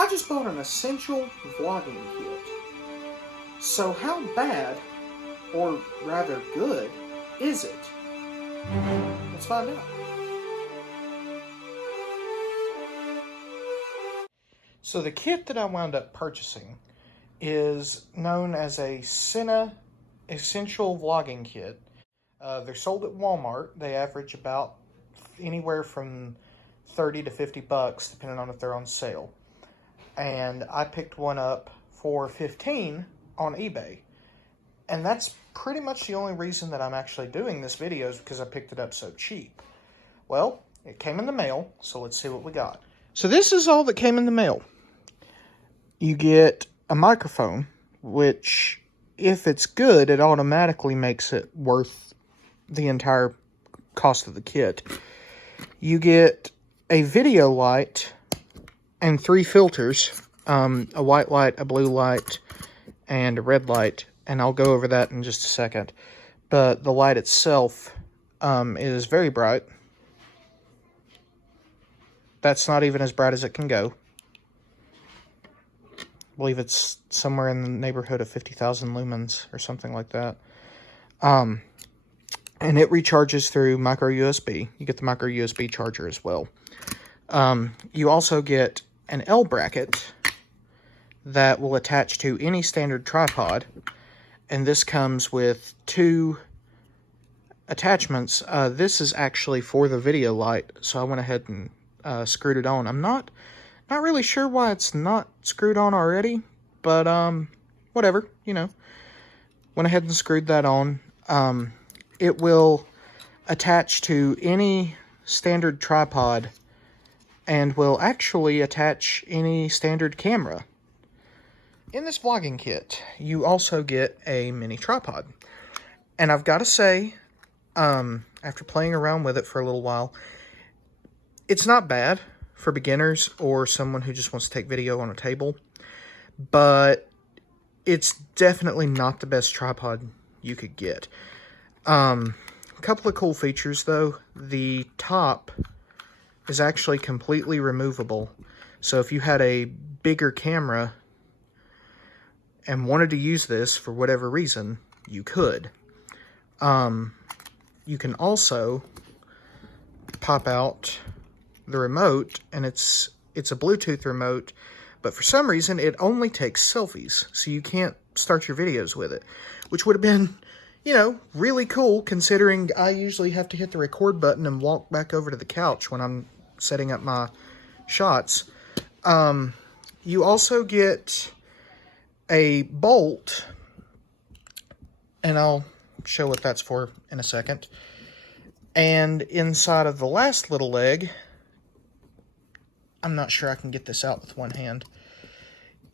I just bought an essential vlogging kit. So how bad, or rather good, is it? Let's find out. So the kit that I wound up purchasing is known as a Sena Essential Vlogging Kit. They're sold at Walmart. They average about anywhere from 30 to 50 bucks, depending on if they're on sale. And I picked one up for 15 on eBay. And that's pretty much the only reason that I'm actually doing this video is because I picked it up so cheap. Well, it came in the mail, so let's see what we got. So this is all that came in the mail. You get a microphone, which, if it's good, it automatically makes it worth the entire cost of the kit. You get a video light and 3 filters, a white light, a blue light, and a red light, and I'll go over that in just a second. But the light itself is very bright. That's not even as bright as it can go. I believe it's somewhere in the neighborhood of 50,000 lumens or something like that. And it recharges through micro USB. You get the micro USB charger as well. You also get an L bracket that will attach to any standard tripod. And this comes with 2 attachments. This is actually for the video light, so I went ahead and screwed it on. I'm not really sure why it's not screwed on already, but whatever, you know. Went ahead and screwed that on. It will attach to any standard tripod and will actually attach any standard camera. In this vlogging kit, you also get a mini tripod. And I've got to say, after playing around with it for a little while, it's not bad for beginners or someone who just wants to take video on a table, but it's definitely not the best tripod you could get. A couple of cool features though. The top is actually completely removable, so if you had a bigger camera and wanted to use this for whatever reason, you could. You can also pop out the remote, and it's a Bluetooth remote, but for some reason it only takes selfies, so you can't start your videos with it, which would have been, you know, really cool considering I usually have to hit the record button and walk back over to the couch when I'm setting up my shots. You also get a bolt, and I'll show what that's for in a second. And inside of the last little leg, I'm not sure I can get this out with one hand,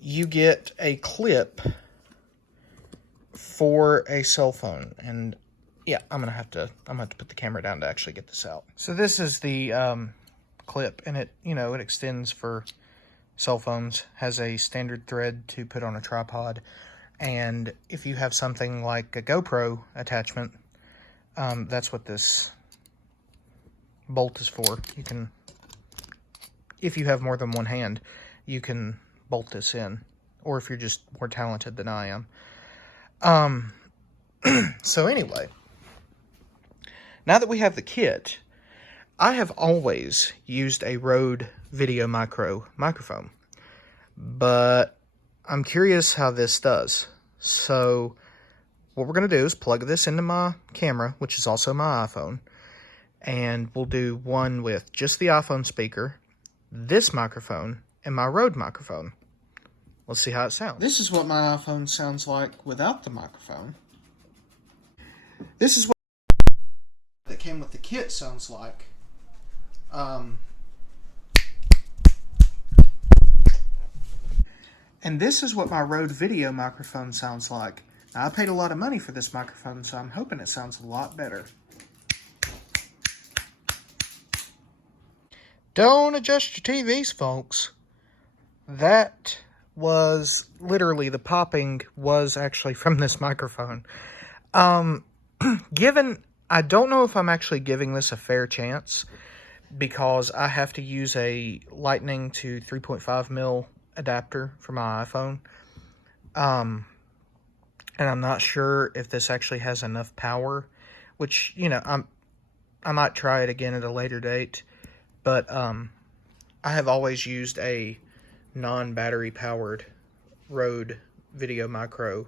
you get a clip for a cell phone. And yeah, I'm gonna have to put the camera down to actually get this out. So this is the clip, and it, you know, it extends for cell phones, has a standard thread to put on a tripod, and if you have something like a GoPro attachment, that's what this bolt is for. You can, if you have more than one hand, you can bolt this in, or if you're just more talented than I am. So anyway, now that we have the kit, I have always used a Rode Video Micro microphone, but I'm curious how this does. So what we're going to do is plug this into my camera, which is also my iPhone, and we'll do one with just the iPhone speaker, this microphone, and my Rode microphone. Let's see how it sounds. This is what my iPhone sounds like without the microphone. This is what that came with the kit sounds like. And this is what my Rode Video microphone sounds like. Now, I paid a lot of money for this microphone, so I'm hoping it sounds a lot better. Don't adjust your TVs, folks. That was literally, the popping was actually from this microphone. Given, I don't know if I'm actually giving this a fair chance, because I have to use a Lightning to 3.5 mil adapter for my iPhone. And I'm not sure if this actually has enough power, which, you know, I might try it again at a later date. But I have always used a non-battery powered Rode Video Micro,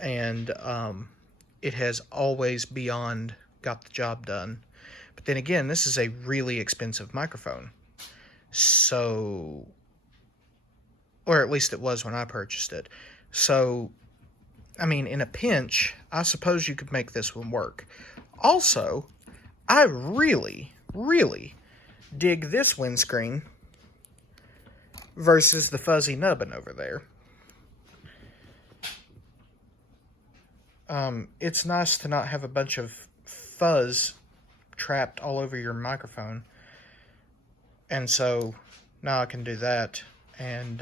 and it has always beyond got the job done. But then again, this is a really expensive microphone. So, or at least it was when I purchased it. So, I mean, in a pinch, I suppose you could make this one work. Also, I really, really dig this windscreen versus the fuzzy nubbin over there. It's nice to not have a bunch of fuzz trapped all over your microphone. And so now I can do that. And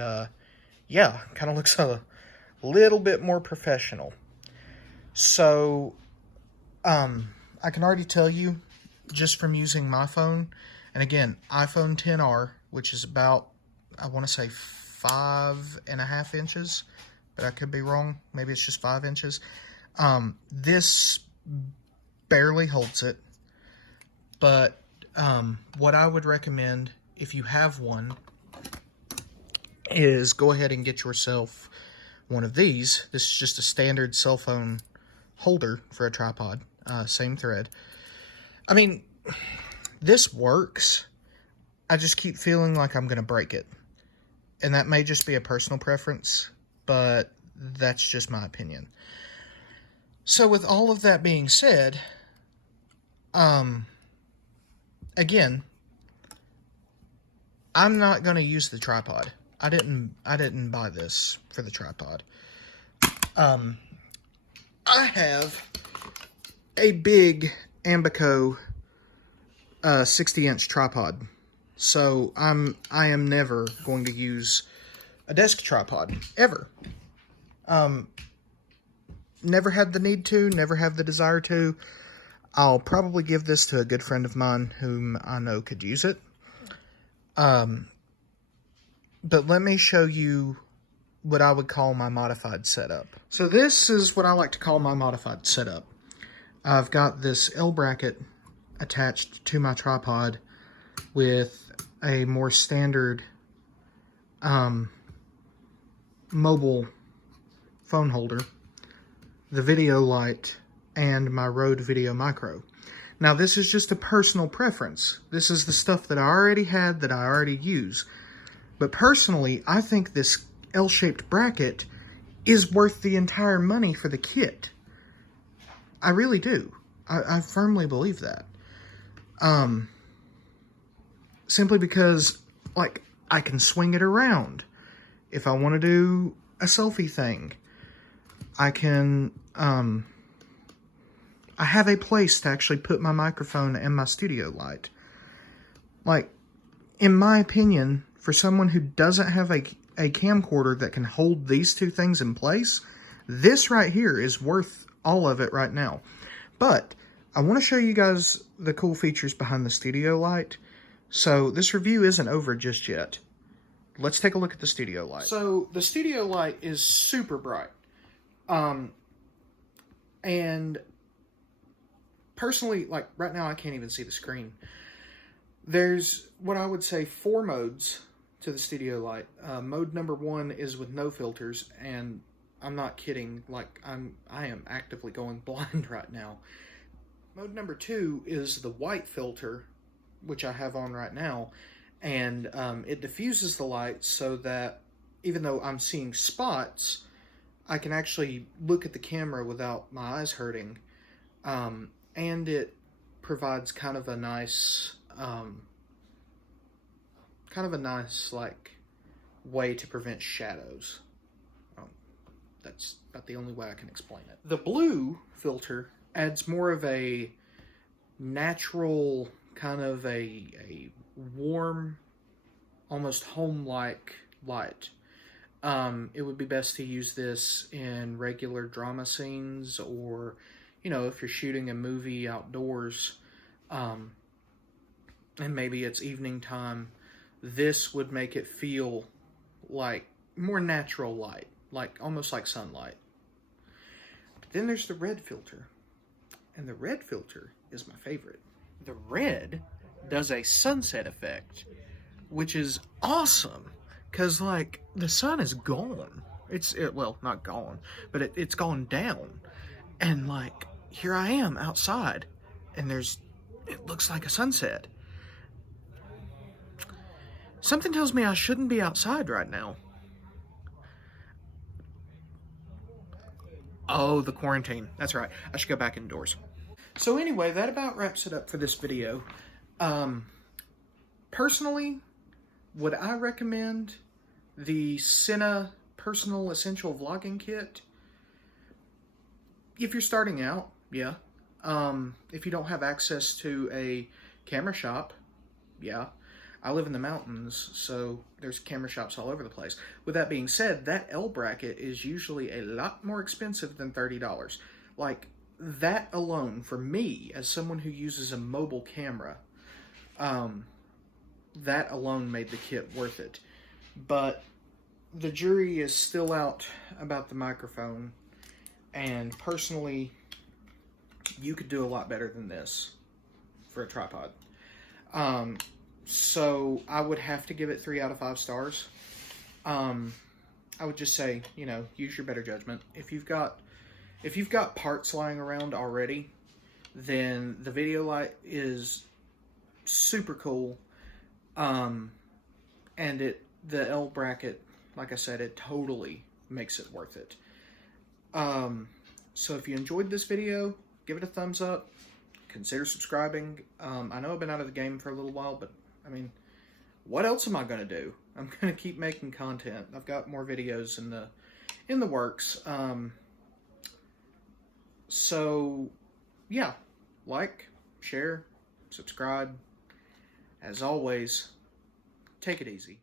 yeah, kind of looks a little bit more professional. So I can already tell you, just from using my phone, and again, iPhone XR, which is about, I want to say 5.5 inches, but I could be wrong. Maybe it's just 5 inches. This barely holds it, but what I would recommend, if you have one, is go ahead and get yourself one of these. This is just a standard cell phone holder for a tripod, same thread. I mean, this works. I just keep feeling like I'm going to break it. And that may just be a personal preference, but that's just my opinion. So with all of that being said, again, I'm not going to use the tripod. I didn't buy this for the tripod. I have a big Ambico 60-inch tripod. So I am never going to use a desk tripod, ever. Never had the need to, never have the desire to. I'll probably give this to a good friend of mine whom I know could use it. But let me show you what I would call my modified setup. So this is what I like to call my modified setup. I've got this L bracket attached to my tripod with a more standard mobile phone holder, the video light, and my Rode Video Micro. Now this is just a personal preference. This is the stuff that I already had, that I already use. But personally, I think this L-shaped bracket is worth the entire money for the kit. I really do. I firmly believe that. Simply because, like, I can swing it around. If I want to do a selfie thing, I can, I have a place to actually put my microphone and my studio light. Like, in my opinion, for someone who doesn't have a camcorder that can hold these two things in place, this right here is worth all of it right now. But I want to show you guys the cool features behind the studio light. So this review isn't over just yet. Let's take a look at the studio light. So the studio light is super bright. And personally, like right now I can't even see the screen. There's what I would say 4 modes to the studio light. Mode number 1 is with no filters, and I'm not kidding, like I am actively going blind right now. Mode number 2 is the white filter, which I have on right now, and it diffuses the light so that even though I'm seeing spots, I can actually look at the camera without my eyes hurting, and it provides kind of a nice like way to prevent shadows. That's about the only way I can explain it. The blue filter adds more of a natural, kind of a warm, almost home-like light. It would be best to use this in regular drama scenes, or, you know, if you're shooting a movie outdoors, and maybe it's evening time, this would make it feel like more natural light, like almost like sunlight. But then there's the red filter, and the red filter is my favorite. The red does a sunset effect, which is awesome, because like the sun is gone. Well, not gone, but it's gone down, and like here I am outside, and it looks like a sunset. Something tells me I shouldn't be outside right now. Oh, the quarantine. That's right. I should go back indoors. So anyway, that about wraps it up for this video. Personally, would I recommend the Sena Personal Essential Vlogging Kit? If you're starting out, yeah. If you don't have access to a camera shop, yeah. I live in the mountains, so there's camera shops all over the place. With that being said, that L bracket is usually a lot more expensive than $30. Like, that alone, for me, as someone who uses a mobile camera, that alone made the kit worth it. But the jury is still out about the microphone, and personally, you could do a lot better than this for a tripod. So I would have to give it 3 out of 5 stars. I would just say, you know, use your better judgment. If you've got parts lying around already, then the video light is super cool. And the L bracket, like I said, it totally makes it worth it. So if you enjoyed this video, give it a thumbs up. Consider subscribing. I know I've been out of the game for a little while, but I mean, what else am I going to do? I'm going to keep making content. I've got more videos in the works. So yeah, like, share, subscribe. As always, take it easy.